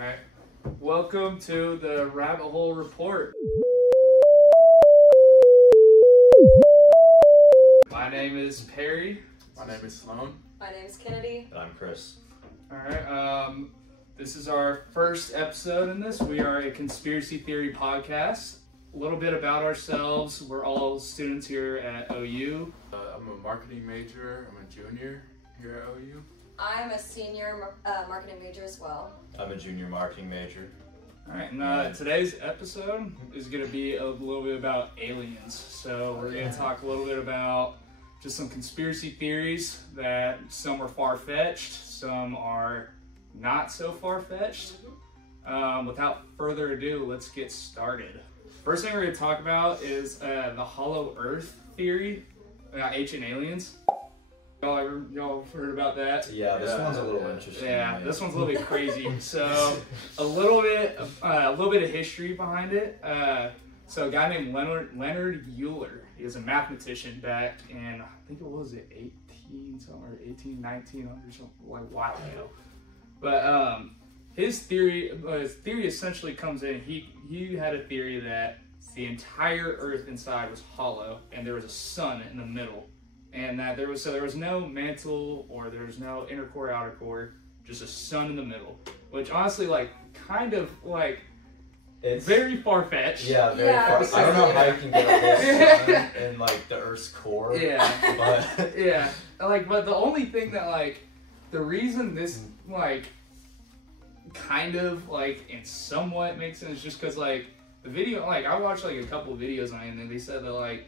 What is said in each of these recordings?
Alright, welcome to the Rabbit Hole Report. My name is Perry. My name is Sloan. My name is Kennedy. And I'm Chris. Alright, this is our first episode in this. We are a conspiracy theory podcast. A little bit about ourselves. We're all students here at OU. I'm a marketing major. I'm a junior here at OU. I'm a senior marketing major as well. I'm a junior marketing major. Alright, and today's episode is going to be a little bit about aliens. So we're going to talk a little bit about just some conspiracy theories that some are far-fetched, some are not so far-fetched. Without further ado, let's get started. First thing we're going to talk about is the hollow earth theory about ancient aliens. Y'all heard about that? Yeah, this one's a little interesting. Yeah, this one's a little bit crazy. So a little bit of history behind it. So a guy named Leonard Euler, he was a mathematician back in, I think it was 1819 or something, like a while ago. But his theory essentially comes in. He had a theory that the entire Earth inside was hollow, and there was a sun in the middle. And that there was no mantle or there was no inner core, outer core, just a sun in the middle. Which honestly, it's very far-fetched. Yeah, very far. I don't know how you can get a whole sun in the Earth's core. Yeah, but yeah. But the only thing that the reason this kind of and somewhat makes sense is just because the video I watched a couple of videos on it and they said that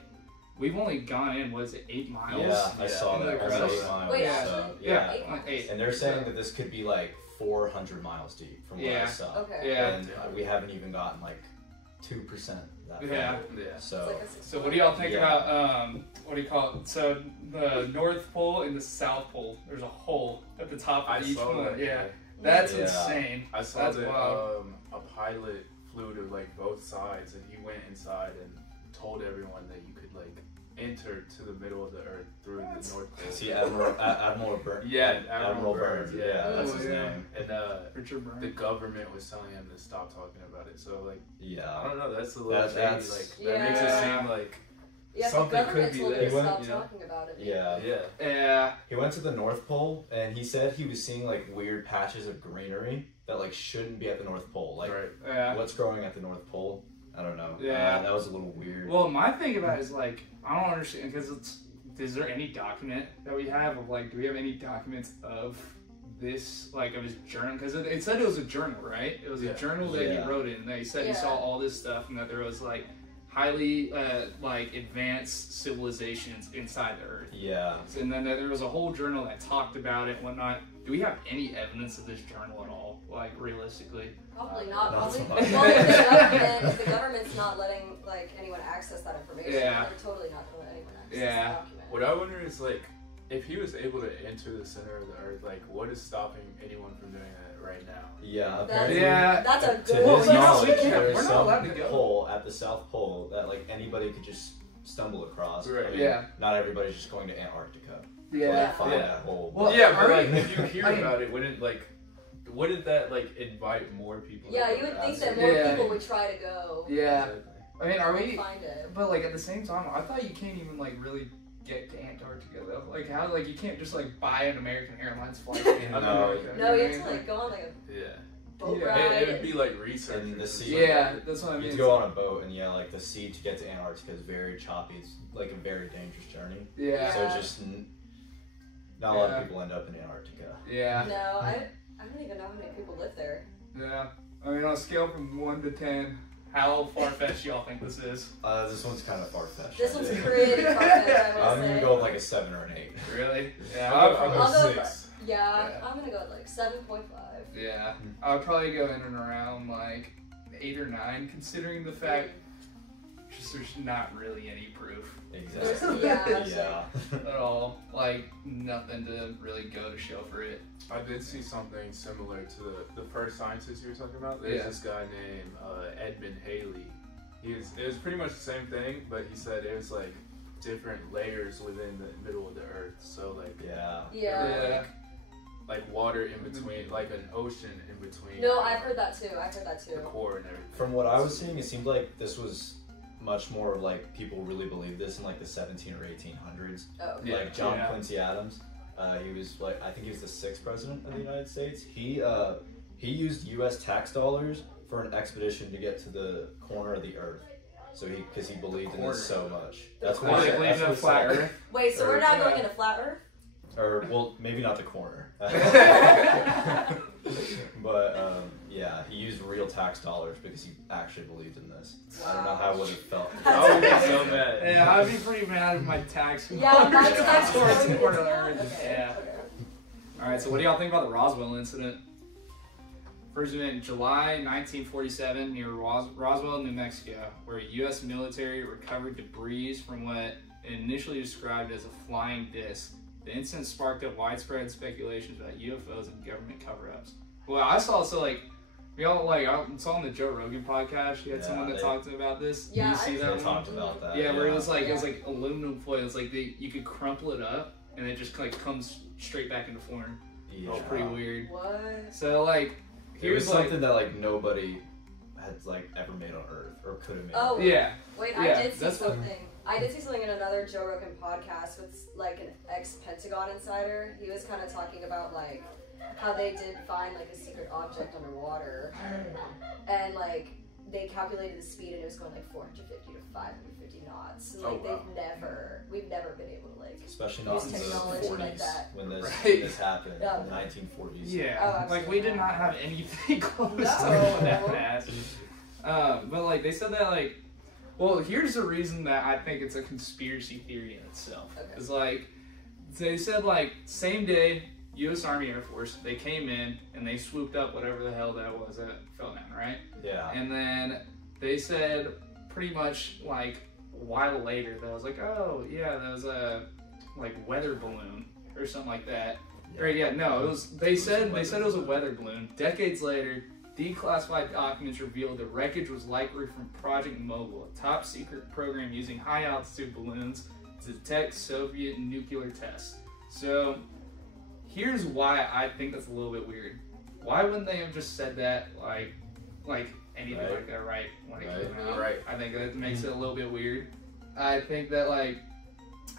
we've only gone in, 8 miles? Yeah, I saw that. It was 8 miles. Wait, so, yeah. 8 And they're saying that this could be 400 miles deep from what I saw. Okay. Yeah. And we haven't even gotten 2% that far. Yeah. So, So what do y'all think about what do you call it? So the North Pole and the South Pole, there's a hole at the top of each one. That, yeah. That's Yeah. insane. I saw That's that wild. a pilot flew to both sides, and he went inside and told everyone that you could enter to the middle of the Earth through the North Pole. see Admiral Burns. Yeah, Admiral Burns. Yeah, that's his name. And Richard Burns. the government was telling him to stop talking about it. So Yeah. I don't know. That's a little shady. That makes it seem something could be told him there. to stop talking about it. Yeah. Yeah. He went to the North Pole and he said he was seeing weird patches of greenery that shouldn't be at the North Pole. Yeah. What's growing at the North Pole? I don't know. Yeah. That was a little weird. Well, my thing about it is I don't understand because is there any document that we have of do we have any documents of this of his journal? Because it said it was a journal, right? It was a journal that he wrote in. And that he said he saw all this stuff and that there was highly advanced civilizations inside the Earth. Yeah. And then there was a whole journal that talked about it and whatnot. Do we have any evidence of this journal at all? Realistically? Probably not. Not Only so much. if the government's not letting anyone access that information. Yeah. They're totally not going to let anyone access Yeah. the document. What I wonder is if he was able to enter the center of the Earth, what is stopping anyone from doing that right now? Yeah, That's, apparently. that's a To good his Well, knowledge, we can't- there's we're not some allowed to go. hole at the South Pole that anybody could just stumble across. Right. I mean, Yeah. Not everybody's just going to Antarctica. Yeah. To find that hole. Well, Yeah, but are we- if you hear about it, wouldn't that invite more people? Yeah, to you would go? think that more Yeah. people would try to go. Yeah. Exactly. I mean, are we? Find it. But at the same time, I thought you can't even really get to Antarctica though. How you can't just buy an American Airlines flight to Antarctica. No, you know have what I mean? to go on a Yeah. boat Yeah. ride. It would be research. In the sea. Yeah, that's what I mean. You go on a boat and the sea to get to Antarctica is very choppy. It's a very dangerous journey. Yeah. So just not a lot of people end up in Antarctica. Yeah. No, I don't even know how many people live there. Yeah. I mean, on a scale from 1 to 10, how far-fetched y'all think this is? This one's kind of far-fetched. This one's pretty far-fetched, I I'm will gonna say. go with a 7 or an 8. Really? I'll I'll go go 6. Yeah, I'm gonna go with 7.5. Yeah. I would probably go in and around 8 or 9, considering the fact there's not really any proof. Exactly. Yeah. At all. Nothing to really go to show for it. I did see something similar to the first scientist you were talking about. There's this guy named Edmund Halley. It was pretty much the same thing, but he said it was different layers within the middle of the Earth. So Yeah. Yeah. there were, like water in between, like an ocean in between. No, I've heard that too. The core and everything. From what I was seeing, it seemed like this was much more like people really believed this in like the 17 or 1800s. Oh, okay. Like John Quincy Adams, he was like, I think he was the 6th president of the United States. He used U.S. tax dollars for an expedition to get to the corner of the Earth. So because he believed in this so much. That's what he believe in a flat Earth. Wait, so we're not going into flat Earth? Or well, maybe not the corner. But yeah, he used real tax dollars because he actually believed in this. I don't know how I would have felt. I would be so mad. Yeah, I'd be pretty mad if my tax. Yeah, my tax towards the was corner of the Earth. okay. Yeah. All right. So, what do y'all think about the Roswell incident? First event in July 1947 near Roswell, New Mexico, where U.S. military recovered debris from what initially described as a flying disc. The incident sparked up widespread speculations about UFOs and government cover-ups. Well, I saw I saw on the Joe Rogan podcast. You had someone that talked about this. Yeah, Did you see that? They talked about that. Yeah, where it was like aluminum foil. It's like you could crumple it up and it just like comes straight back into form. Yeah. It's pretty weird. What? So like. Here's something that like nobody had like ever made on Earth or could have made. Oh yeah. Wait, Yeah, I did see something. I did see something in another Joe Rogan podcast with like an ex-Pentagon insider. He was kind of talking about like how they did find like a secret object underwater, and like they calculated the speed and it was going like 450 to 550 knots. And, like we've never been able to like. Especially not in the technology 40s like that. when this happened Yeah. in the 1940s. Yeah, like we did not have anything close to No. that fast. But like they said that like, well, here's the reason that I think it's a conspiracy theory in itself. Okay. It's like they said like same day, U.S. Army Air Force, they came in and they swooped up whatever the hell that was that fell down, right? Yeah. And then they said pretty much like a while later that was like, oh yeah, that was a like weather balloon or something like that. Or no, it was they said it was a weather balloon. Decades later, declassified documents revealed the wreckage was likely from Project Mogul, a top secret program using high altitude balloons to detect Soviet nuclear tests. So here's why I think that's a little bit weird. Why wouldn't they have just said that like anything like that right when it came out? Right. I think that makes it a little bit weird. I think that like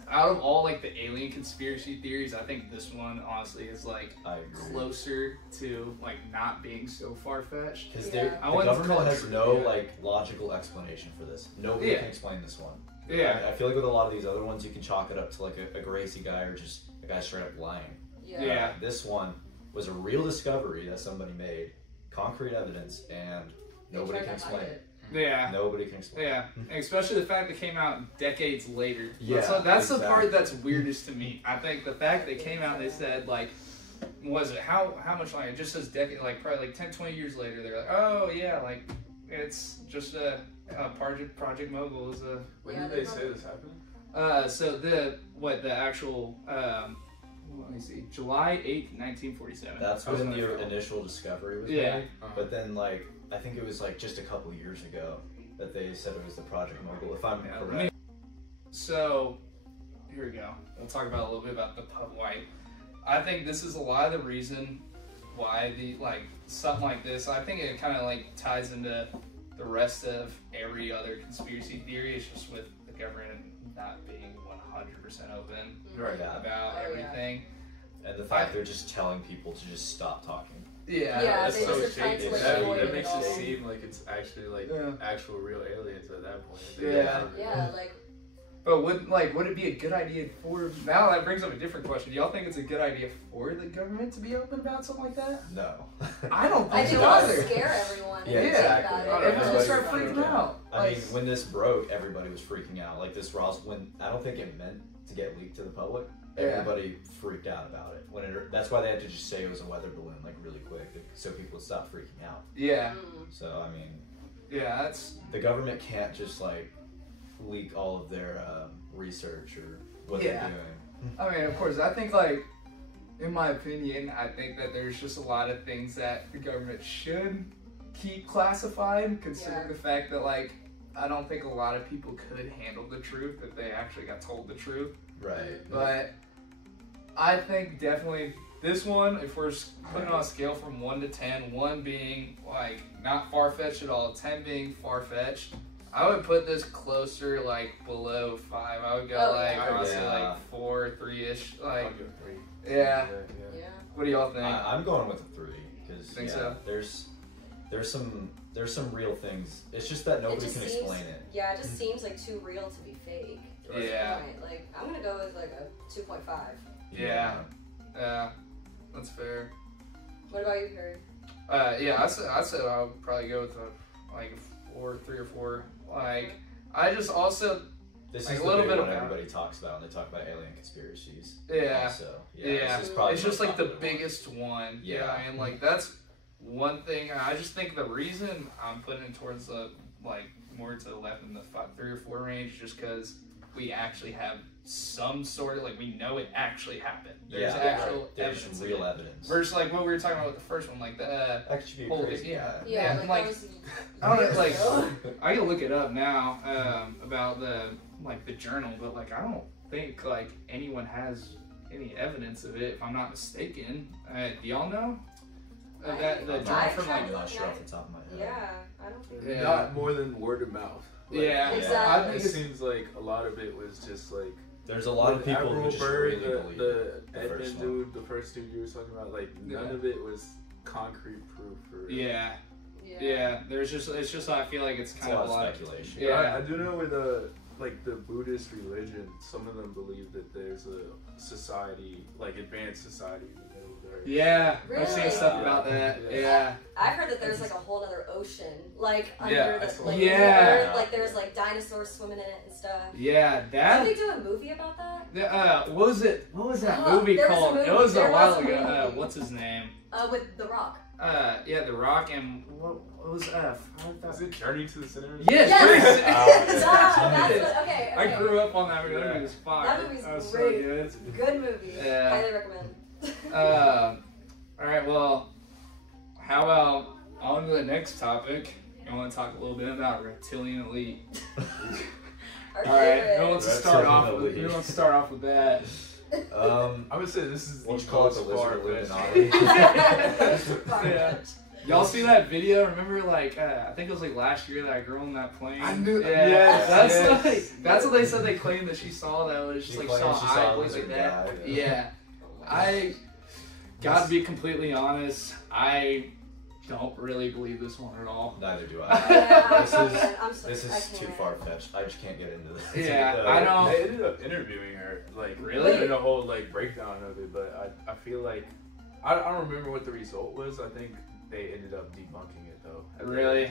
out of all like the alien conspiracy theories, I think this one honestly is like closer to like not being so far-fetched. Because Yeah. the government has no like logical explanation for this. Nobody can explain this one. Yeah. I feel like with a lot of these other ones, you can chalk it up to like a Gracie guy or just a guy straight up lying. Yeah. This one was a real discovery that somebody made, concrete evidence, and nobody can explain it. Yeah. Nobody can explain it. Yeah, and especially the fact that it came out decades later. Yeah, so that's the part exactly. that's weirdest to me. I think the fact that it came out and they said like, was it how much longer? It just says decade, like probably like 10, 20 years later. They're like, oh yeah, like it's just a Project Mogul is a. When did they say this happened? So the actual let me see, July 8th, 1947. That's when the initial discovery was made. But then like I think it was like just a couple years ago that they said it was the Project Mogul, if I'm correct. So here we go. We'll talk about a little bit about the pub white. I think this is a lot of the reason why the like something like this. I think it kind of like ties into the rest of every other conspiracy theory. It's just with the government not being 100% open about everything. And the fact they're just telling people to just stop talking. Yeah, that's they so just are trying to, shady. like, That avoid makes it it all. seem like it's actually like actual real aliens at that point. Yeah, like. But would it be a good idea for now? That brings up a different question. Do y'all think it's a good idea for the government to be open about something like that? No. I don't think I think so it'll either. scare everyone. Yeah, if you think exactly. about it. Everyone will start freaking out. I mean, when this broke, everybody was freaking out. Like this when I don't think it meant to get leaked to the public. Everybody freaked out about it. That's why they had to just say it was a weather balloon, like really quick, so people would stop freaking out. Yeah. So I mean, that's the government can't just like leak all of their research or what they're doing. I mean, of course, I think like, in my opinion, I think that there's just a lot of things that the government should keep classified, considering the fact that like, I don't think a lot of people could handle the truth if they actually got told the truth. Right. But I think definitely this one, if we're putting on a scale from 1 to 10, 1 being like not far-fetched at all, 10 being far-fetched, I would put this closer, like below 5. I would go honestly like 4, 3-ish. Like, I'll go 3. yeah. Yeah. What do y'all think? I'm going with a 3 because Think so? there's some real things. It's just that nobody can explain it. Yeah, it just seems like too real to be fake. at this Yeah. point. Like, I'm gonna go with like a 2.5. Yeah. Yeah. That's fair. What about you, Perry? Yeah, I said I would probably go with a 3 or 4. Like, I just also This like is a the little big bit one about everybody talks about when they talk about alien conspiracies. yeah. Also, Yeah, this is probably it's the just most like the popular one. biggest one. Yeah. Yeah, and like that's one thing. I just think the reason I'm putting it towards the like more to the left in the 3 or 4 range, just because we actually have some sort of like we know it actually happened. There's actual There's evidence. some real evidence. Versus like what we were talking about with the first one, like the Actually, be whole crazy. yeah. Yeah, I'm like, like, that was I don't know, years like ago. I can look it up now about the journal, but like I don't think like anyone has any evidence of it, if I'm not mistaken. Do y'all know? That the I'm journal from tried like to I'm not look sure at off the top of my head. Yeah, I don't think. Yeah. Not more than word of mouth. yeah, Exactly. I think It it's, seems like a lot of it was just like There's a lot of with people Admiral who just Byrd, really believe the the first Edmund one. dude, the first dude you were talking about. Like none Yeah. of it was concrete proof. Or, yeah. There's just it's just I feel like it's It's kind a of lot like of speculation. Yeah. I do know with like the Buddhist religion, some of them believe that there's a society, like advanced society in the middle of the earth. yeah. I've seen Really? stuff about that. Yeah. I've heard that there's like a whole other ocean, like under Yeah, I the saw like, that. the Yeah. earth, like there's like dinosaurs swimming in it and stuff. Yeah, Did that. they do a movie about that? What was it? What was that Oh, movie there was a called? movie- It was a there while was a ago. movie. What's his name? With The Rock. Yeah, The Rock and what was Is it Journey to the Center? Yes, Yes! Chris. That's what, okay. I grew up on that movie. That movie was fire. That movie's was great. so good. Good movie. Yeah. Highly recommend. All right, well, how about on to the next topic? I want to talk a little bit about reptilian elite. Our All right, favorite. who wants to start off with that? I would say this is Let's the call it most the lizard far-fetched. Illuminati. Yeah. Y'all see that video? Remember, like I think it was like last year that girl on that plane. I knew- Yeah, yes, that's yes. like that's what they said. They claimed that she saw that was just She like claimed saw she saw a eyes like lizard that. guy, Yeah, I gotta be completely honest. I don't really believe this one at all. Neither do I. Yeah, This is- I'm sorry, This I is too can't. far fetched. I just can't get into this. Yeah, I know. They ended up interviewing her, like Really? did a whole like breakdown of it, but I feel like I don't remember what the result was. I think they ended up debunking it though. at the end, Really?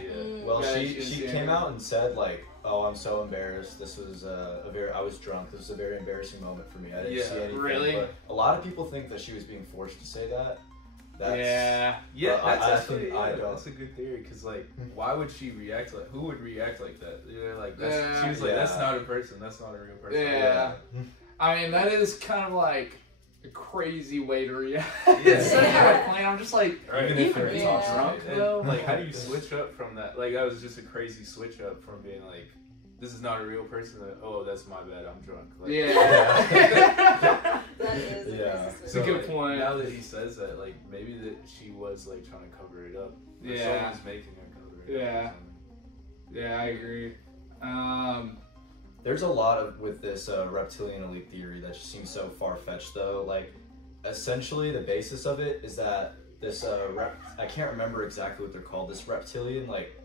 Yeah. Well, Yeah, she she was came out and said like, "Oh, I'm so embarrassed. This was I was drunk. This was a very embarrassing moment for me. I didn't Yeah, see anything." really? But a lot of people think that she was being forced to say that. That's, Yeah, Yeah, But I that's actually think I yeah, don't. that's a good theory because like, why would she react like? Who would react like that? They're like, that's, Yeah. she was like, that's Yeah. not a person. That's not a real person. Yeah. I mean that is kind of like a crazy way to react. Yeah. I'm just like, Right. Even even if they're being Yeah. drunk And, though. like, how do you switch up from that? Like, that was just a crazy switch up from being like, this is not a real person. To, oh, that's my bad. I'm drunk. Like, Yeah. That is the Yeah. craziest It's a way. good like, point. Now that he says that, like, maybe that she was like trying to cover it up. Or Yeah. someone's making her cover it up. Yeah. Or something. Yeah, I agree. There's a lot of with this reptilian elite theory that just seems so far fetched though. Like, essentially the basis of it is that this I can't remember exactly what they're called. This reptilian, like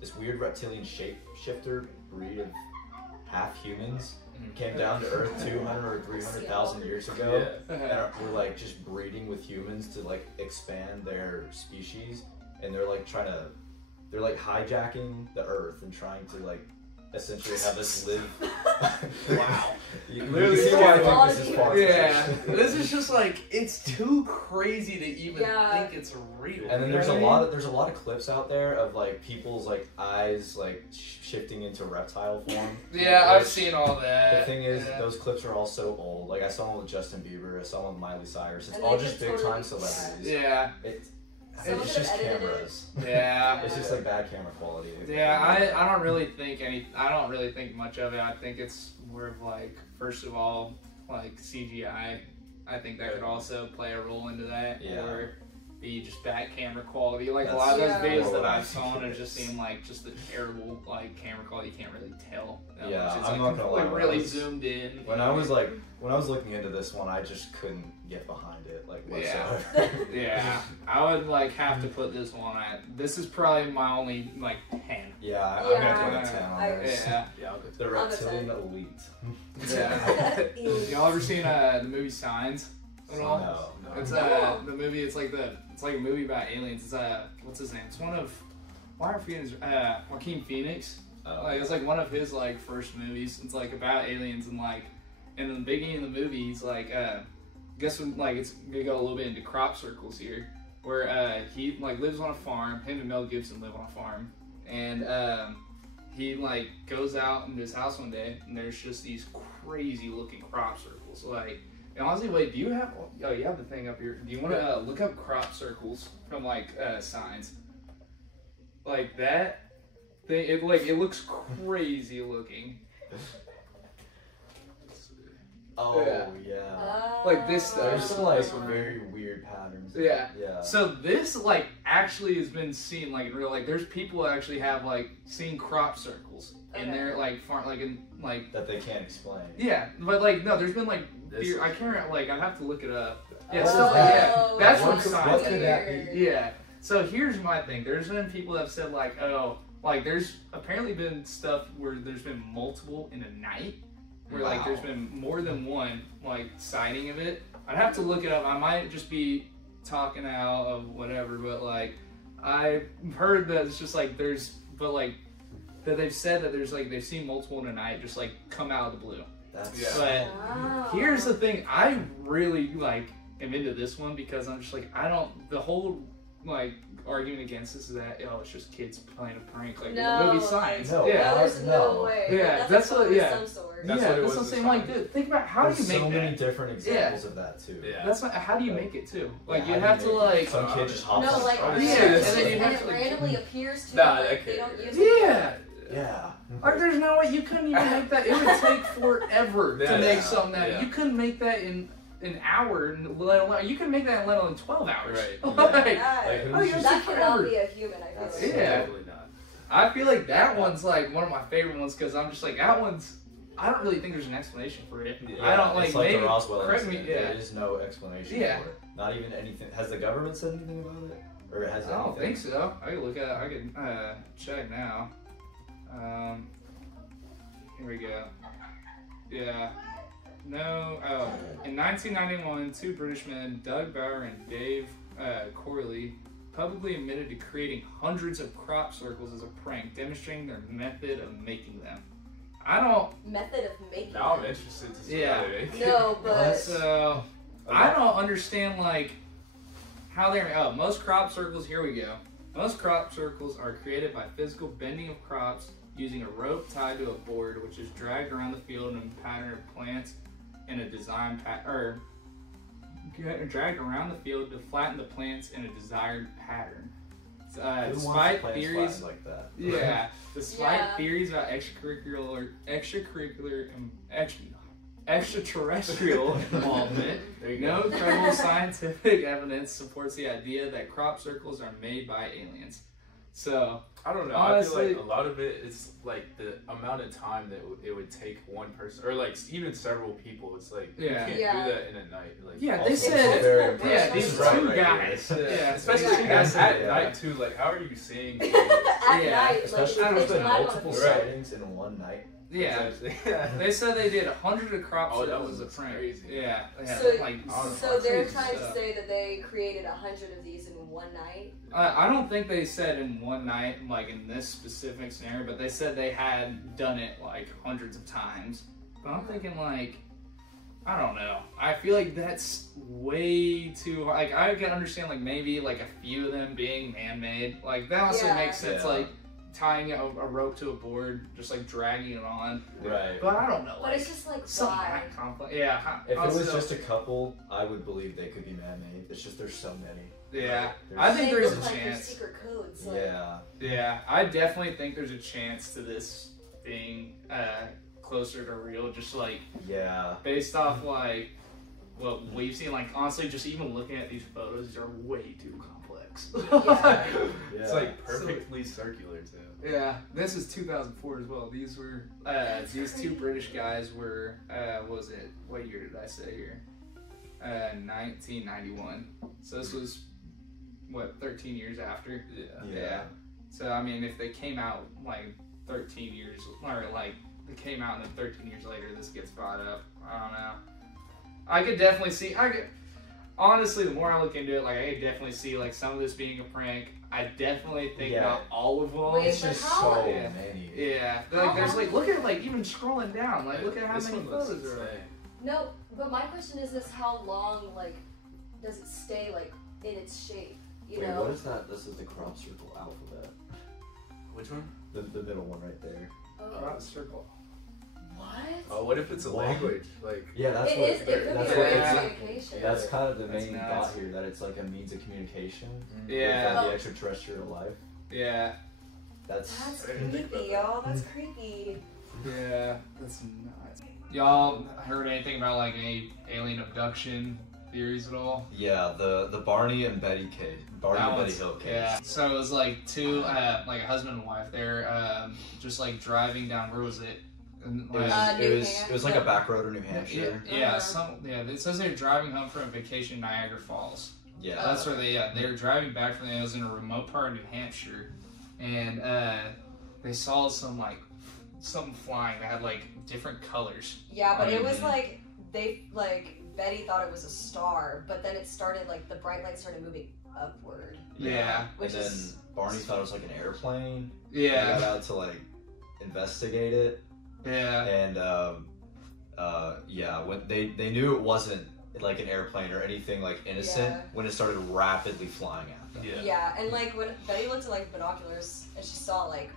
this weird reptilian shapeshifter breed of half humans came down to Earth 200 or 300,000 years ago. Yeah. And we're like just breeding with humans to like expand their species, and they're like hijacking the Earth and trying to like essentially have us live. Wow. You Literally, can see why I think this is far Yeah, fetched. this is just like it's too crazy to even Yeah. think it's real. And then you there's know a what I lot mean? of clips out there of like people's like eyes like shifting into reptile form. Yeah, I've Which- seen all that. The thing is, yeah. those clips are all so old. Like I saw one with Justin Bieber, I saw one with Miley Cyrus. It's And all they just could big time totally- celebrities. Yeah, Someone It's could just have edited it. cameras. yeah, It's just like bad camera quality. yeah. I don't really think I don't really think much of it. I think it's more of like, first of all, like CGI. I think that could also play a role into that, Yeah. or be just bad camera quality. Like a lot of those Yeah. videos that I've seen, it just seem like just the terrible like camera quality. You can't really tell. Yeah, it's I'm like not gonna lie, when I really was- zoomed in. When I was looking into this one, I just couldn't get behind it, like whatsoever. Yeah, I would like have to put this one at. This is probably my only like 10. Yeah, I'm Yeah, gonna put a 10 on I- this. Yeah. Yeah, I'll go The I'm a reptilian 10. elite. Yeah. Y'all ever seen the movie Signs at all? No. It's No. the movie. It's like a movie about aliens. It's what's his name? It's one of why am I forgetting his, Joaquin Phoenix. Oh. Like it's like one of his like first movies. It's like about aliens and like in the beginning of the movie he's like guess when like it's gonna go a little bit into crop circles here where he like lives on a farm. Him and Mel Gibson live on a farm and he like goes out into his house one day and there's just these crazy looking crop circles like. And honestly, wait, do you have? Oh, you have the thing up here. Do you want to look up crop circles from like Signs? Like that thing, it looks crazy looking. Oh Yeah. yeah. Like this stuff. There's some like This one. very weird patterns. Yeah. Yeah. So this like actually has been seen like in real like there's people that actually have like seen crop circles in Okay. their like farm like in like That they can't explain. yeah, but like no, there's been like This theor- is- I can't remember, like I have to look it up. Yeah, Oh, stuff like that. That's What from could- Signs. what could that be? Yeah. So here's my thing. There's been people that have said like, oh, like there's apparently been stuff where there's been multiple in a night, where like Wow. there's been more than one like sighting of it. I'd have to look it up. I might just be talking out of whatever, but like I've heard that it's just like there's, but like that they've said that there's like they've seen multiple in a night just like come out of the blue. That's Yeah. But Wow. here's the thing, I really like am into this one because I'm just like the whole like argument against this is that it's just kids playing a prank like No, in the movie Signs. no, yeah. No, there's no No. way. Yeah, Like, that's a what- code of yeah. some sort. That's yeah, what it that's was what I'm with saying. Like, Signs. dude, think about how There's do you make so that? many different examples of that too. Yeah. That's not, how do you make it too? Like Yeah, you how have do to you like Some kid just hops No, on like, a car. Yeah, and and then you have it to, like, randomly appears to Nah, you, that like, they can't- don't use it. yeah. Yeah. Like there's no way you couldn't even make that. It would take forever to Yeah. make something that Yeah. you couldn't make that in an hour, let alone you can make that in let alone 12 hours. Right. Like, Yeah. Like, oh, you're That so cannot forever. be a human, I feel That's- like. Yeah. Definitely not. I feel like that one's like one of my favorite ones because I'm just like that one's. I don't really think there's an explanation for it. Yeah, I don't like It's like maybe the Roswell correct me. incident. Yeah, There is no explanation Yeah. for it. Not even anything. Has the government said anything about it? Or has I don't anything? think so. I could look at. I could check now. Here we go. Yeah. No. Oh, in 1991, two British men, Doug Bauer and Dave Corley, publicly admitted to creating hundreds of crop circles as a prank, demonstrating their method of making them. I don't. Method of making Now I'm it. interested to see Yeah. how they make it. No, but So I don't understand like how they're. Oh, most crop circles. Here we go. Most crop circles are created by physical bending of crops using a rope tied to a board, which is dragged around the field in a pattern of plants in a design or dragged around the field to flatten the plants in a desired pattern. Who wants Despite plants theories, flattened like that? yeah, despite Yeah. theories about extraterrestrial involvement, There you no go. credible scientific evidence supports the idea that crop circles are made by aliens. So, I don't know. Honestly- I feel like a lot of it is like the amount of time that it would take one person, or like even several people. It's like Yeah. you can't Yeah. do that in a night. Like yeah, Also, they It's said, very multiple impressive. yeah, persons. these Right, two right, guys, right. yeah, especially especially Yeah. at Yeah. night too. Like, how are you seeing? At Yeah, night, Especially like, if it's there's been light on multiple the Right. sightings in one night. yeah. yeah. They said they did 100 of crop Oh, that circles was as a prank. crazy. Yeah, yeah, So- like So they're crazy trying to stuff. say that they created 100 of these in one night. I don't think they said in one night, like in this specific scenario, but they said they had done it like hundreds of times. But I'm thinking like, I don't know. I feel like that's way too like I can understand like maybe like a few of them being man-made. Like that also Yeah. makes sense. Yeah. Like tying a rope to a board, just like dragging it on. Right. But I don't know. But Like it's just like, something why? that complex. Yeah. If it was also- just a couple, I would believe they could be man-made. It's just there's so many. yeah. There's- I think They there's look a like they're chance. secret codes. Like, Yeah. Yeah, I definitely think there's a chance to this being closer to real, just like Yeah. based off like what we've seen. Like honestly, just even looking at these photos, these are way too complex. Yeah. It's like perfectly circular too. Yeah, this is 2004 as well. These were these two British guys were what was it? What year did I say here? 1991. So this was what 13 years after. Yeah. So I mean, if they came out like 13 years, or like they came out and then 13 years later, this gets brought up. I don't know. I could definitely see. Honestly, the more I look into it, like I could definitely see like some of this being a prank. I definitely think not all of them. Wait, It's just so Yeah. many. Yeah, like there's like look at like even scrolling down, like look at how This many one looks photos are. insane. No, but my question is this: how long, like, does it stay like in its shape? You Wait, know? what is that? This is the crop circle alphabet. Which one? The middle one right there. Oh. Circle. What? Oh, what if it's a What? language? Like, Yeah, that's It what. is. It could that's be what a way Yeah. of communication. That's kind of the That's main nuts. thought here, that it's like a means of communication Yeah. with the extraterrestrial life. Yeah. That's That's I didn't think about creepy, that. y'all. That's creepy. Yeah, that's nuts. Y'all heard anything about like any alien abduction theories at all? yeah, the Barney and Betty case, Barney That and Betty one's- Hill case. Yeah. So it was like two, like a husband and wife. They're just like driving down. Where was it? And, It was, like, it was like a back road in New yeah, Hampshire. yeah. It says they're driving home from a vacation in Niagara Falls. Yeah. That's where they were driving back from. It was in a remote part of New Hampshire, and they saw something flying that had like different colors. Yeah, but it was Mhm. like Betty thought it was a star, but then it started like the bright light started moving upward. Yeah. And Which then is Barney thought it was like an airplane. They Yeah. got out to like investigate it, Yeah. and yeah, when they knew it wasn't like an airplane or anything like innocent Yeah. when it started rapidly flying at them. yeah, and like when Betty looked at like binoculars and she saw like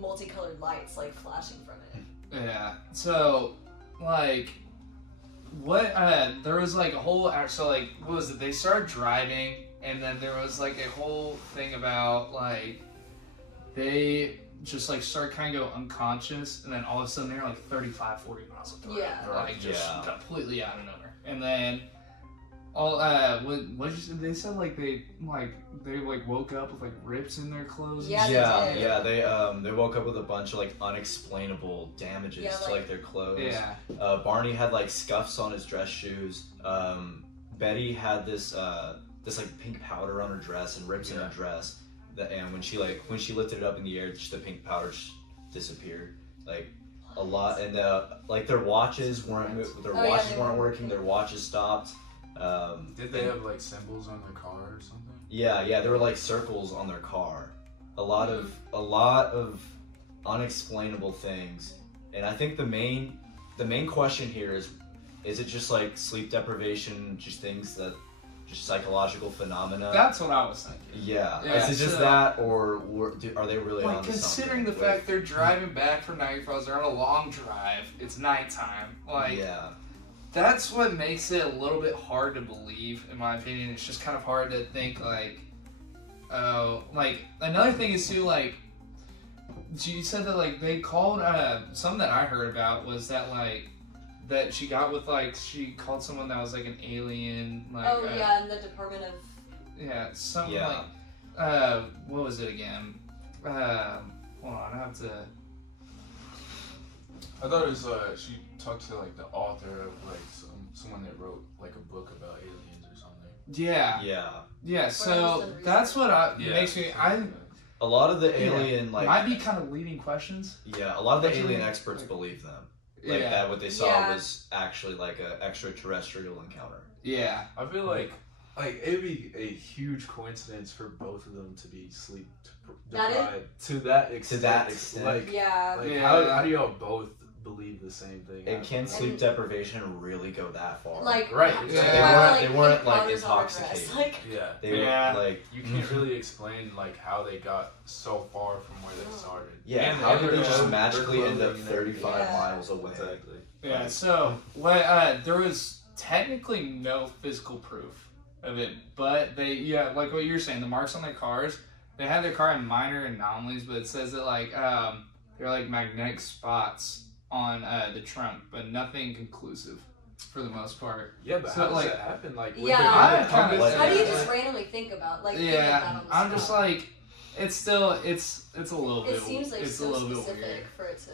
multicolored lights like flashing from it. Yeah. So, like, what? There was like a whole. So, like, what was it? They started driving, and then there was like a whole thing about like they just like start kind of go unconscious, and then all of a sudden they're like 35, 40 miles an hour. Yeah. Like just Yeah. completely out of nowhere, and then. All what did you say? They said like they woke up with like rips in their clothes. Yeah, and they stuff. did. They woke up with a bunch of like unexplainable damages Yeah, to like- like their clothes. Yeah. Barney had like scuffs on his dress shoes. Betty had this like pink powder on her dress and rips in her dress. And when she lifted it up in the air, just the pink powder disappeared. Like a lot, and like their watches weren't they weren't weren't working. Their watches stopped. did they have like symbols on their car or something? Yeah, there were like circles on their car. A lot of unexplainable things. And I think the main question here is it just like sleep deprivation, just things that just psychological phenomena? That's what I was thinking. Yeah. Yeah, Is it just so- that, or are they really Like on considering the something fact they're driving back from Niagara Falls, they're on a long drive. It's nighttime. Like yeah. that's what makes it a little bit hard to believe, in my opinion. It's just kind of hard to think like, oh, like another thing is too like. You said that like they called something that I heard about was that like that she got with like she called someone that was like an alien like Oh yeah, in the Department of yeah something Yeah. like what was it again hold on I have to I thought it was she talked to like the author of like someone that wrote like a book about aliens or something. Yeah. so that's what makes me A lot of the alien might be kind of leading questions. a lot of the What you alien mean? experts Like- believe them. Like Yeah. that what they saw Yeah. was actually like an extraterrestrial encounter. Yeah. I feel like it'd be a huge coincidence for both of them to be sleep That is- deprived to that extent. that extent. Like, yeah. like Yeah. how do y'all both believe the same thing? And can sleep And- deprivation really go that far? Like Right, how- exactly. how, They weren't, pink like, powders on her intoxicated. dress, Like Yeah. They Yeah. were like You can't really explain like how they got so far from where they started. yeah. And How their did they just clothes- magically their end up clothing and everything. 35 Yeah. miles away? Exactly. Yeah, so what there was technically no physical proof of it, but they like what you're saying, the marks on their cars, they had their car in minor anomalies, but it says that like they're like magnetic spots on the trunk, but nothing conclusive. for the most part. Yeah, but So, how does like- that happen? Like, with Yeah. the I kinda- compass, How do you Yeah. just randomly think about think of that Yeah, on the I'm spot? just like, it's still, it's a little bit, It seems like it's a so little bit specific weird. for it to.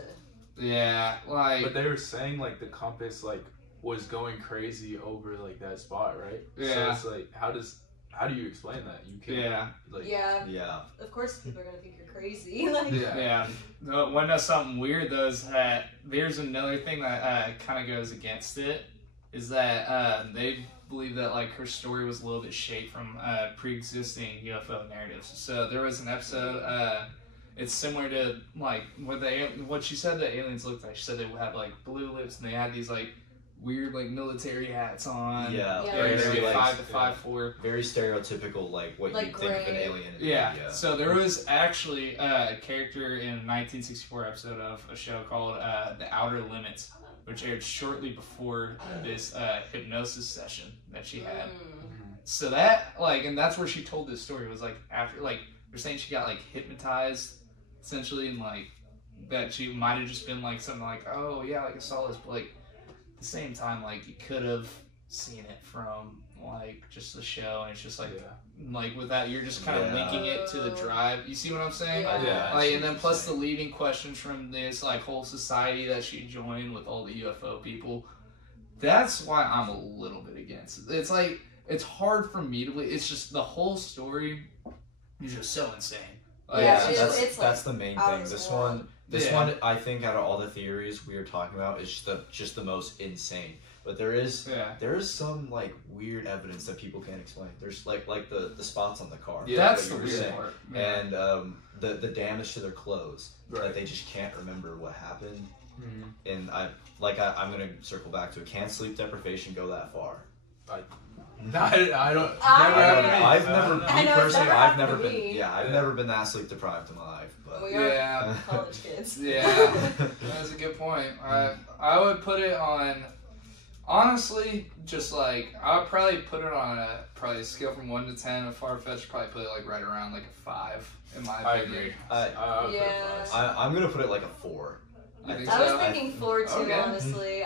Yeah, like, But they were saying like the compass like was going crazy over like that spot, right? Yeah. So it's like, how do you explain that? You can't. yeah, Like, Yeah. Yeah. Of course, people are gonna think you're crazy. Like. Yeah. yeah. No, one does something weird though is that there's another thing that kind of goes against it, is that they believe that like her story was a little bit shaped from pre-existing UFO narratives. So there was an episode. It's similar to like what she said the aliens looked like. She said they had like blue lips and they had these like weird like military hats on. Yeah. Yeah. Very, Very, like, 5 to 5'4". very stereotypical, like what Like you'd think of an gray. alien. in Yeah. media. So there was actually a character in a 1964 episode of a show called The Outer Limits, which aired shortly before this hypnosis session that she had. So that like, and that's where she told this story, was like after like they're saying she got like hypnotized essentially, and like that she might have just been like something like, oh yeah, like I saw this, but like at the same time like you could have seen it from like just the show, and it's just like like with that you're just kind of Yeah. linking it to the drive. You see what I'm saying? Yeah. Yeah. Like, and then plus the leading questions from this like whole society that she joined with all the UFO people. That's why I'm a little bit against it. It's like it's hard for me to believe. It's just the whole story is just so insane. Like, Yeah, it's just- it's that's like the main out thing. of This this world. one, this Yeah. one, I think out of all the theories we were talking about, is just the most insane. But there is some like weird evidence that people can't explain. There's like the spots on the car. Yeah, that's that the you were weird saying. part. Yeah. And the damage to their clothes, Right. that they just can't remember what happened. Mhm. And I'm gonna circle back to it. Can sleep deprivation go that far? I don't. I- Never happened to me. I've never, I me know, it's personally, never I've happened never to been. me. Yeah, I've never been that sleep deprived in my life. But We are Yeah. college kids. Yeah. That's a good point. I would put it on, honestly, just like I would probably put it on a scale from 1 to 10. A far-fetched probably put it like right around like a 5 in my I opinion. agree. I- I would put it Yeah. five. I'm gonna put it like a 4. You think I so? was thinking 4 too, Okay. honestly.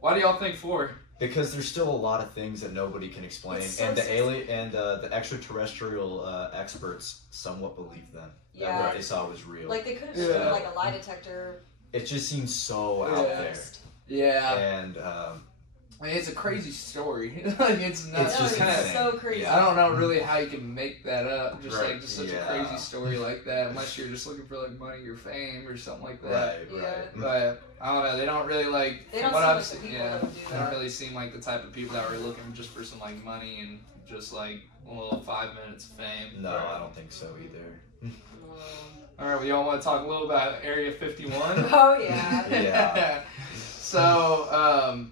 Why do y'all think 4? Because there's still a lot of things that nobody can explain, It's so and the specific. alien and the extraterrestrial experts somewhat believe them. That Yeah. what they saw was real. Like they could have Yeah. just done like a lie detector. It just seems so out Yeah. there, Yeah. and I mean, it's a crazy story. Like it's not It's No, just kind of. insane. so crazy. Yeah. I don't know really how you can make that up. Just Right. like just such Yeah. a crazy story like that, unless you're just looking for like money or fame or something like that. right, Yeah. right. But I don't know. They don't really like. They don't what seem I've like the seen, people yeah, that would do they don't that. really seem like the type of people that were looking just for some like money and just like a little 5 minutes of fame. No, I don't think so either. All right, well, y'all want to talk a little about Area 51? Oh yeah. Yeah. So,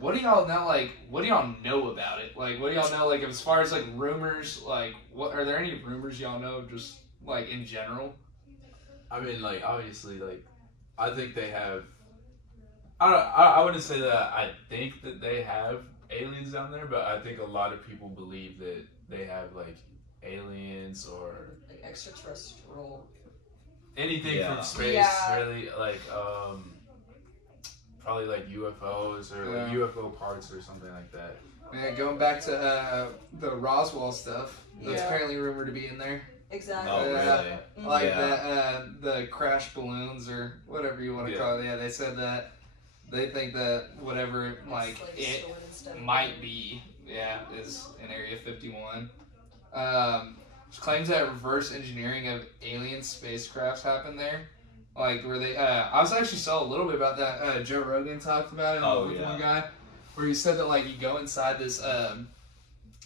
what do y'all know? Like, what do y'all know about it? Like, what do y'all know? Like, as far as like rumors, like, what are there any rumors y'all know? Just like in general. I mean, like, obviously, like, I think they have. I wouldn't say that I think that they have aliens down there, but I think a lot of people believe that they have like aliens or Like extraterrestrial. anything Yeah. from space. Yeah. Really, like, probably like UFOs or like Yeah. UFO parts or something like that. Yeah, going back to the Roswell stuff. That's Yeah. apparently rumored to be in there. Exactly. Oh, Yeah. really? Mhm. Like Yeah. the crash balloons or whatever you want to Yeah. call it. Yeah, they said that they think that whatever It's, like it stored and stuff. might be, is in Area 51. Claims that reverse engineering of alien spacecrafts happened there. Like where they, I was actually saw a little bit about that. Joe Rogan talked about it Oh, with yeah. one guy, where he said that like you go inside this,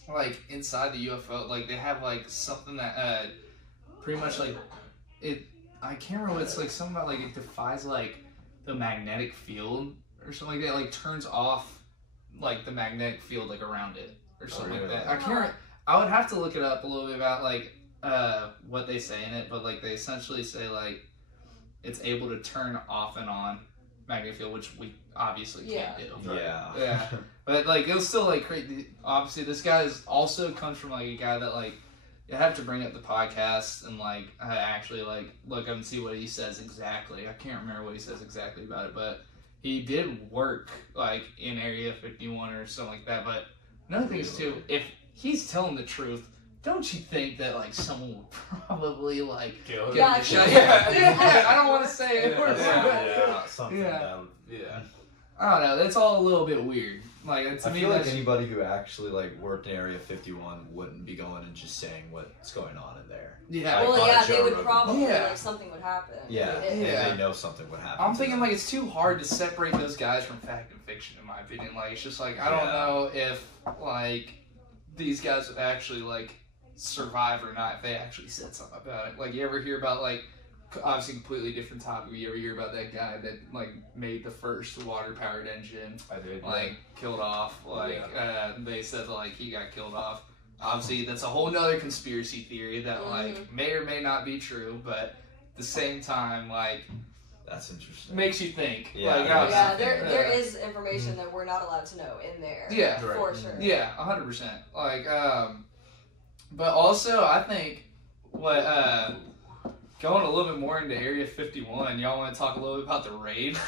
like inside the UFO, like they have like something that, pretty much like it. I can't remember what it's like. Something about like it defies like the magnetic field or something like that. Like turns off like the magnetic field like around it or something like really? that. I can't. I would have to look it up a little bit about like what they say in it, but like they essentially say like it's able to turn off and on magnetic field, which we obviously can't do. Yeah. Yeah. But like it was still like crazy. Obviously, this guy is also comes from like a guy that like you have to bring up the podcast and like I actually like look up and see what he says exactly. I can't remember what he says exactly about it, but he did work like in Area 51 or something like that. But another thing is too, if he's telling the truth, don't you think that like someone would probably like Kill him. get the shot? Yeah. I don't want to say it. Something Yeah. down. Yeah. I don't know. That's all a little bit weird. Like to I me, feel like that's- anybody who actually like worked in Area 51 wouldn't be going and just saying what's going on in there. yeah. Well, on yeah, Joe they would Rogan. probably Yeah. like something would happen. Yeah, They did. Yeah. they know something would happen. I'm to thinking them. like it's too hard to separate those guys from fact and fiction, in my opinion. Like it's just like I don't Yeah. know if like these guys would actually like survive or not if they actually said something about it. Like you ever hear about like obviously completely different topic. You ever hear about that guy that like made the first water powered engine? I did. Like killed off. Like they said like he got killed off. Obviously that's a whole nother conspiracy theory that like may or may not be true, but at the same time like That's interesting. makes you think. Yeah, like, yeah, Yeah, obviously- there is information that we're not allowed to know in there. Yeah. For sure. Yeah, 100%. Like, but also I think what going a little bit more into Area 51, y'all want to talk a little bit about the raid?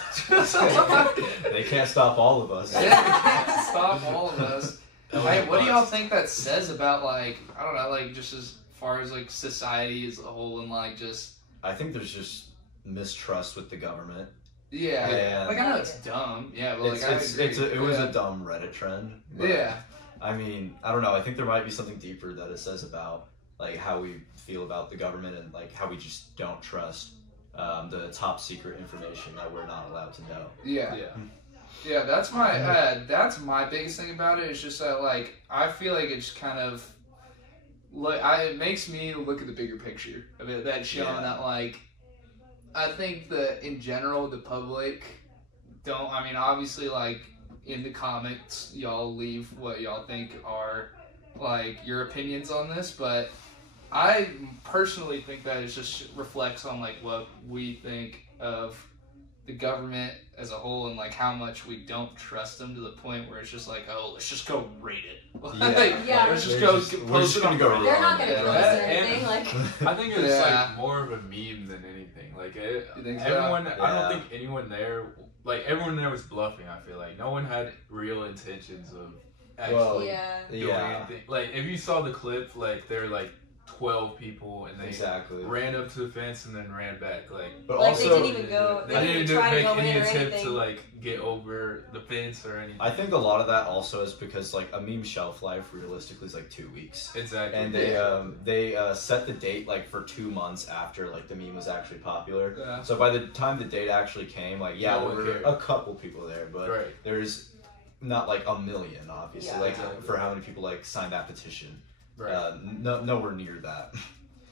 They can't stop all of us. Stop all of us. Hey, what do y'all think that says about like I don't know, like just as far as like society as a whole and like just I think there's just mistrust with the government. yeah, Yeah. like I know it's dumb, yeah, but like I agree. It was a dumb Reddit trend. But, yeah. I mean, I don't know. I think there might be something deeper that it says about like how we feel about the government and like how we just don't trust the top secret information that we're not allowed to know. Yeah. Yeah. Yeah, that's my biggest thing about it. Is just that like I feel like it's kind of like it makes me look at the bigger picture of it. That showing Yeah. that like I think that in general the public don't. I mean, obviously like in the comments y'all leave what y'all think are like your opinions on this, but I personally think that it just reflects on like what we think of the government as a whole and like how much we don't trust them to the point where it's just like, oh, let's just go raid it. Yeah. Let's just They're go just- we're post just it gonna on go Reddit. They're not gonna Yeah. kill us or that- anything. Like I think it's Yeah. like more of a meme than anything. Like You think so? everyone, I Yeah. don't think anyone there, like everyone there was bluffing. I feel like no one had real intentions of actually Well, yeah. doing Yeah, anything. Like if you saw the clip, like there were like 12 people and they exactly. ran up to the fence and then ran back. Like, But Like, also, they didn't even go. they They didn't didn't try to make go any in or attempt anything. to like get over the fence or anything. I think a lot of that also is because like a meme shelf life realistically is like 2 weeks. Exactly. And they set the date like for 2 months after like the meme was actually popular. Yeah. So by the time the date actually came, like yeah, No there one were cared. a couple people there, but Right. there's not like a million, obviously, Yeah. like Exactly. for how many people like signed that petition. Right. Nowhere near that.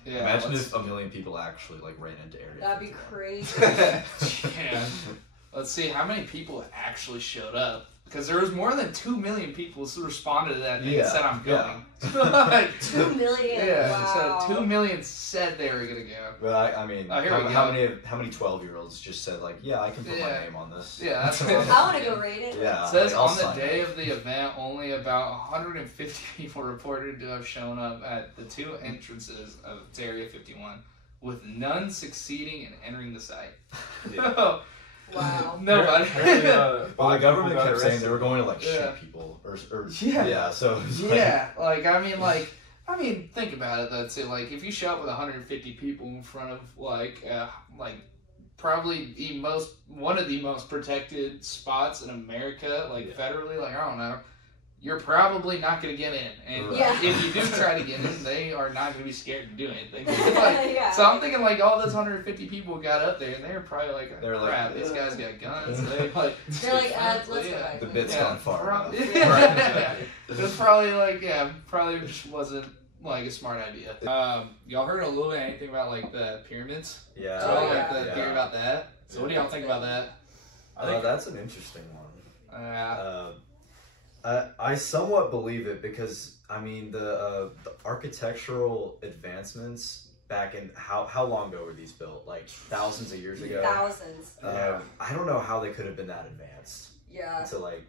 Yeah, Imagine let's- if a million people actually like ran into Area. That'd be 51. crazy. Yeah. Let's see how many people actually showed up. Because there was more than 2 million people who responded to that and Yeah, said, I'm yeah. going. Like, 2 million. yeah, Wow. so 2 million said they were going to go. But I mean, Oh, here we how go. many 12-year-olds just said like, yeah, I can put my Yeah. name on this. Yeah, that's what I want to go rate it. Yeah. It says like, I'll on the sign day up. of the event, only about 150 people reported to have shown up at the 2 entrances of Area 51, with none succeeding in entering the site. Yeah. Wow. Nobody. Apparently, Well, the five government people got kept saying they arrested. were going to like Yeah. shoot people or Yeah. So it was like, Yeah, I mean, think about it. That's it. Like, if you show up with 150 people in front of like probably one of the most protected spots in America, like Yeah. federally, like I don't know, you're probably not going to get in. And Yeah. if you do try to get in, they are not going to be scared to do anything. Like, Yeah. so I'm thinking like all those 150 people got up there, and they were probably like, They're like, crap, these guys got guns. They like. They're like, let's go Yeah. back. the bit's Yeah, gone far prob- enough. Yeah. It's probably like, probably just wasn't like a smart idea. Y'all heard a little bit anything about like the pyramids? Yeah. So Oh, like yeah. the theory about that. So what do y'all think about that? I think That's an interesting one. Uh, I somewhat believe it because I mean the architectural advancements back in how long ago were these built? Like thousands of years ago. Thousands. I don't know how they could have been that advanced Yeah. to like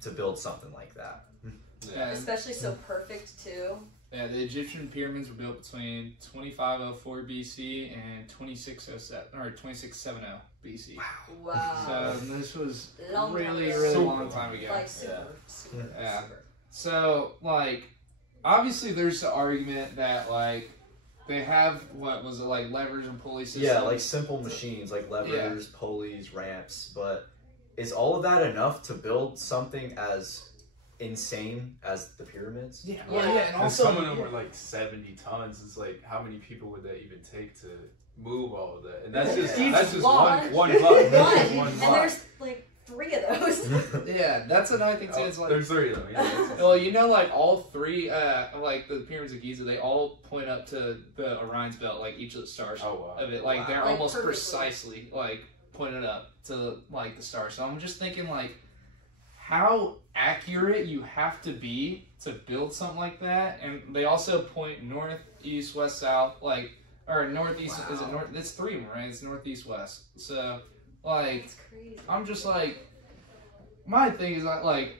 to build something like that. and, Especially so perfect too. Yeah, the Egyptian pyramids were built between 2504 BC and 2607 or 2670 BC. Wow. So this was Long time really, ago. really Super long time ago. Like super. Yeah. So like, obviously, there's the argument that like they have what was it like levers and pulley systems. Yeah, like simple machines like levers, pulleys, ramps. But is all of that enough to build something as insane as the pyramids? Yeah, Yeah. well, yeah, and And also some of them were like 70 tons. It's like, how many people would that even take to move all of that? And that's just Each that's just block. one block. One. That's just one And block. there's like 3 of those. yeah, that's another thing too. It's like, There's 3 of them. Yeah. well, you know, like all 3, like the pyramids of Giza, they all point up to the Orion's belt, like each of the stars Oh wow. of it. Like they're Like, almost perfectly. precisely like pointed up to like the stars. So I'm just thinking like how accurate you have to be to build something like that. And they also point north, east, west, south, like or northeast. Is it north? It's 3 of them, right? It's northeast, west. So like. It's crazy. I'm just like, my thing is like,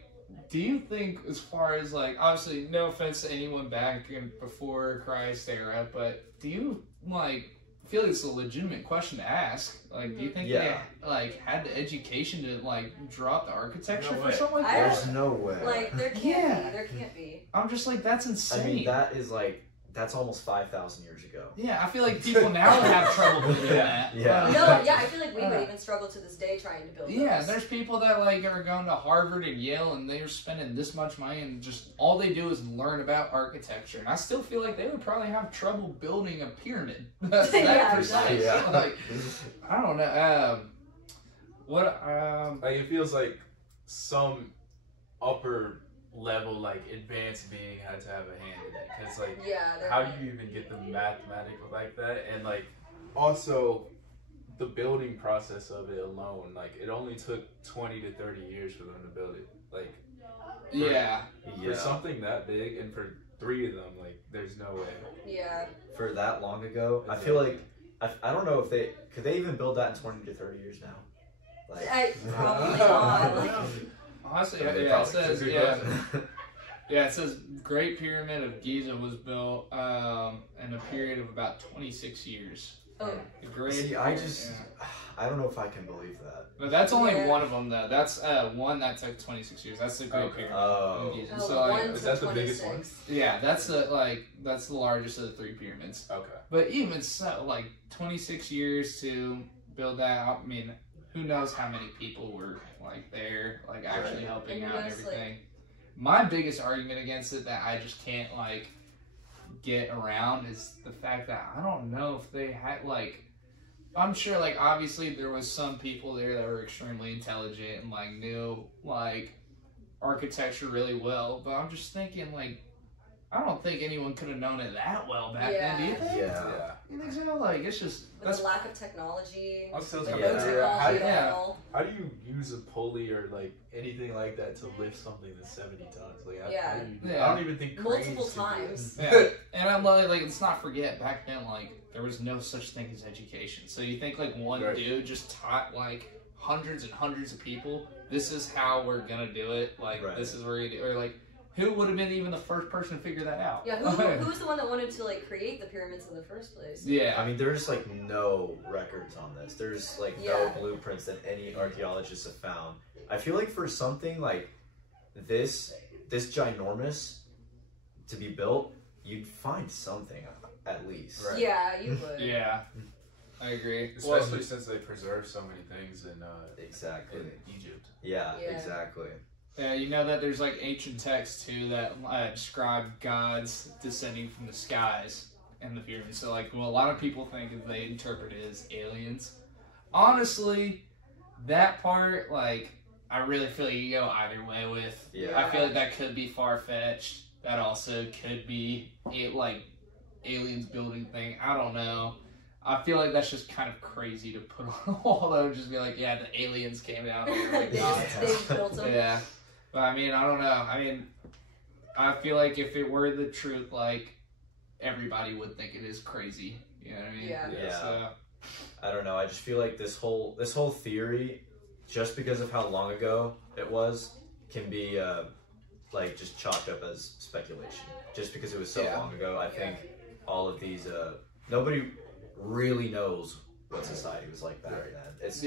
do you think as far as like, obviously no offense to anyone back in before Christ era, but do you like feel like it's a legitimate question to ask? Like, do you think Yeah. they like had the education to like draw up the architecture No for way. something like I that? There's no way. Like there can't Yeah. be. There can't be. I'm just like, that's I insane. mean, that is like, that's almost 5,000 years ago. Yeah, I feel like people now have trouble building that. Yeah. No, yeah, I feel like we would even struggle to this day trying to build Yeah, those. there's people that like are going to Harvard and Yale and they're spending this much money and just all they do is learn about architecture. And I still feel like they would probably have trouble building a pyramid. That Yeah, precise. exactly. Yeah. Like, I don't know. Like it feels like some upper level like advanced being had to have a hand in it, because like Yeah, they're how do you even get the mathematical like that? And like also the building process of it alone, like it only took 20 to 30 years for them to build it. Like yeah. for something that big and for 3 of them, like there's no way. Yeah. For that long ago, I feel like, I don't know if could they even build that in 20 to 30 years now? Like, Probably not. Like, Honestly, They yeah, it probably says, could. yeah. Yeah, it says Great Pyramid of Giza was built in a period of about 26 years. oh, The Great See, Pyramid, I I don't know if I can believe that. But that's only Yeah. one of them, though. That's one that took 26 years. That's the Great Okay. Pyramid. Oh. of Giza. oh, So, like, 1 is to that the biggest 26. yeah, that's the largest of the 3 pyramids. Okay. But even so, like 26 years to build that. I mean, who knows how many people were like there, like actually Right. helping And out and just, everything. My biggest argument against it that I just can't like get around is the fact that I don't know if they had like. I'm sure, like, obviously there was some people there that were extremely intelligent and, like, knew, like, architecture really well. But I'm just thinking, like, I don't think anyone could have known it that well back then, do you think? Yeah. You think so? Like, it's just, With that's, the lack of technology, I'm still the talking no about- technology yeah. at all. How do you use a pulley or like anything like that to lift something that's 70 tons? Like, how Yeah. do you do Yeah. that? I don't even think cranes Multiple can do times. it. yeah. And I'm like, let's not forget, back then, like, there was no such thing as education. So you think, like, one Right. dude just taught, like, hundreds and hundreds of people, this is how we're gonna do it. Like, Right. this is where you do, or, like, who would have been even the first person to figure that out? Yeah, who was the one that wanted to like create the pyramids in the first place? Yeah. I mean, there's like no records on this. There's like Yeah. no blueprints that any archaeologists have found. I feel like for something like this ginormous to be built, you'd find something at least. Right. Yeah, you would. Yeah, I agree. Especially since they preserve so many things in Exactly. Egypt. Yeah, Yeah. exactly. Yeah, you know that there's like ancient texts too that describe gods descending from the skies in the pyramids. So like, well, a lot of people think they interpret it as aliens. Honestly, that part, like, I really feel you go either way with. Yeah. I feel like that could be far fetched. That also could be like aliens building thing. I don't know. I feel like that's just kind of crazy to put on the wall though. Just be like, yeah, the aliens came down here. Like, they, God. they built them. Yeah. But I mean, I don't know. I mean, I feel like if it were the truth, like, everybody would think it is crazy. You know what I mean? Yeah. Yeah. So, I don't know. I just feel like this whole theory, just because of how long ago it was, can be like just chalked up as speculation, just because it was so Yeah. long ago. I think all of these, nobody really knows what society was like back then. It's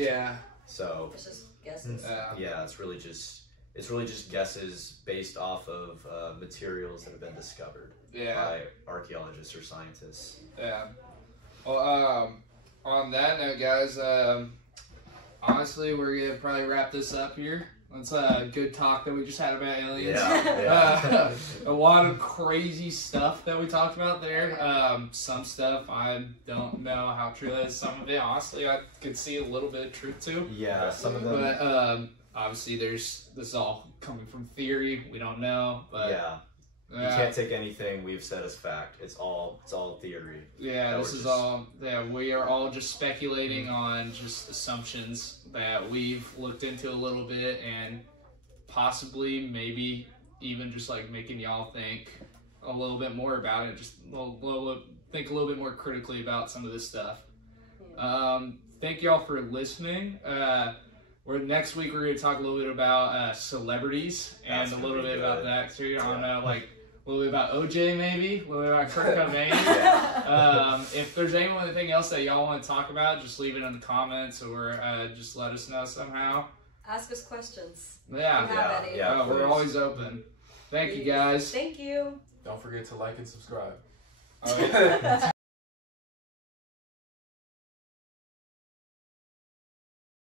so It's just guesses. yeah, it's really just guesses based off of materials that have been discovered by archaeologists or scientists. Yeah. Well, on that note, guys, honestly, we're gonna probably wrap this up here. That's a good talk that we just had about aliens. Yeah. A lot of crazy stuff that we talked about there. Some stuff I don't know how true that is. Some of it, honestly, I could see a little bit of truth to. Yeah, some of them. But obviously, this is all coming from theory. We don't know. But You can't take anything we've said as fact. It's all theory. Yeah, this is all. Yeah, we are all just speculating on just assumptions that we've looked into a little bit, and possibly, maybe even just like making y'all think a little bit more about it. Just think a little bit more critically about some of this stuff. Thank y'all for listening. Next week we're going to talk a little bit about celebrities and a little bit about that too. I don't know, like a little bit about OJ maybe, a little bit about Kurt Cobain. If there's anything else that y'all want to talk about, just leave it in the comments or just let us know somehow. Ask us questions. Yeah, If you have any. we're always open. Thank you guys. Thank you. Don't forget to like and subscribe. Oh, yeah.